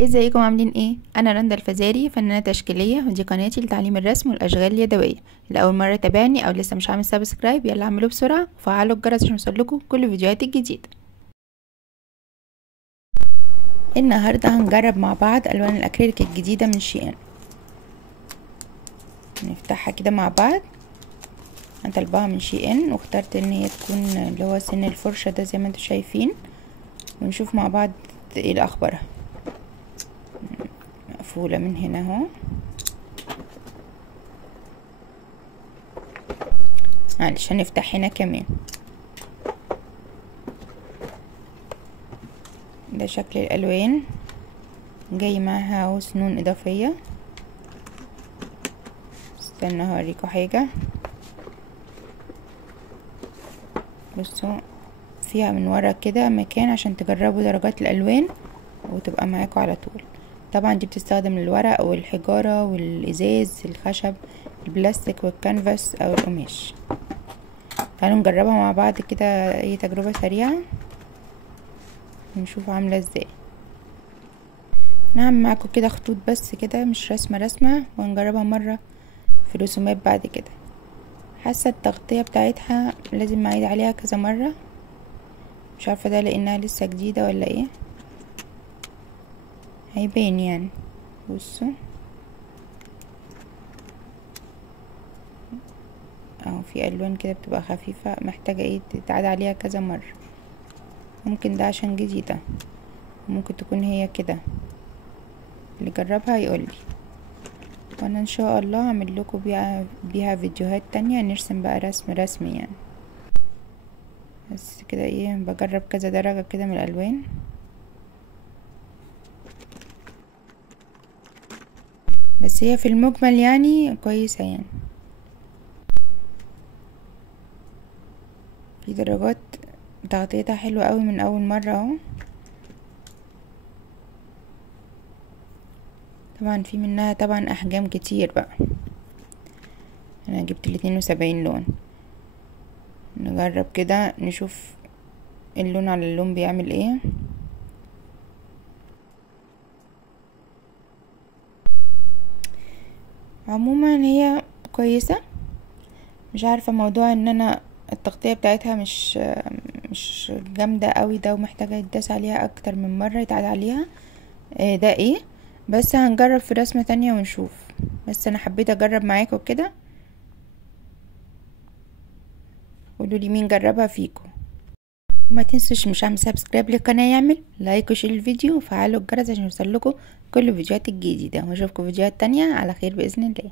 ازيكم عاملين ايه؟ انا رندا الفزاري، فنانة تشكيلية، ودي قناتي لتعليم الرسم والاشغال اليدوية. لاول مرة تابعني او لسه مش عامل سبسكرايب، يلا اعملوا بسرعة وفعلوا الجرس عشان يوصلكوا كل الفيديوهات الجديدة. النهاردة هنجرب مع بعض الوان الاكريليك الجديدة من شيئين. نفتحها كده مع بعض. انا طالباها من شيئين واخترت ان هي تكون اللي هو سن الفرشة ده زي ما انتم شايفين، ونشوف مع بعض ايه الاخبارها. مقفولة من هنا اهو، معلش هنفتح هنا كمان. ده شكل الالوان، جاي معاها اهو سنون اضافية. استنى هوريكم حاجة. بصوا فيها من ورا كده مكان عشان تجربوا درجات الالوان وتبقى معاكم على طول. طبعا دي بتستخدم الورق والحجارة والازاز، الخشب، البلاستيك والكانفاس او القماش. تعالوا نجربها مع بعض كده، اي تجربة سريعة ونشوف عاملة ازاي. نعمل معاكم كده خطوط بس كده، مش رسمة، ونجربها مرة في رسومات بعد كده. حاسة التغطية بتاعتها لازم اعيد عليها كذا مرة، مش عارفة ده لانها لسه جديدة ولا ايه، هيبان يعني. بصوا اهو في الوان كده بتبقى خفيفة، محتاجة ايه تتعاد عليها كذا مرة. ممكن ده عشان جديدة، ممكن تكون هي كده. اللي جربها يقولي، وانا ان شاء الله هعمل لكم بيها فيديوهات تانية نرسم بقى رسم يعني. بس كده ايه، بجرب كذا درجة كده من الالوان. بس هي في المجمل يعني كويسة يعني. في درجات تغطيتها حلوة قوي من اول مرة اهو. طبعا في منها طبعا احجام كتير بقى، انا جبت 72 لون. نجرب كده نشوف اللون على اللون بيعمل ايه. عموما هي كويسة. مش عارفة موضوع ان انا التغطية بتاعتها مش جامدة قوي ده، ومحتاجة يتداس عليها اكتر من مرة، يتعاد عليها ده ايه. بس هنجرب في رسمة تانية ونشوف. بس انا حبيت اجرب معاكم كده، قولوا لي مين جربها فيكم. وما تنسوش مش عامل سبسكرايب للقناة يعمل لايك وشير الفيديو وفعلوا الجرس عشان يوصلكوا كل الفيديوهات الجديدة، واشوفكم فيديوهات تانية على خير بإذن الله.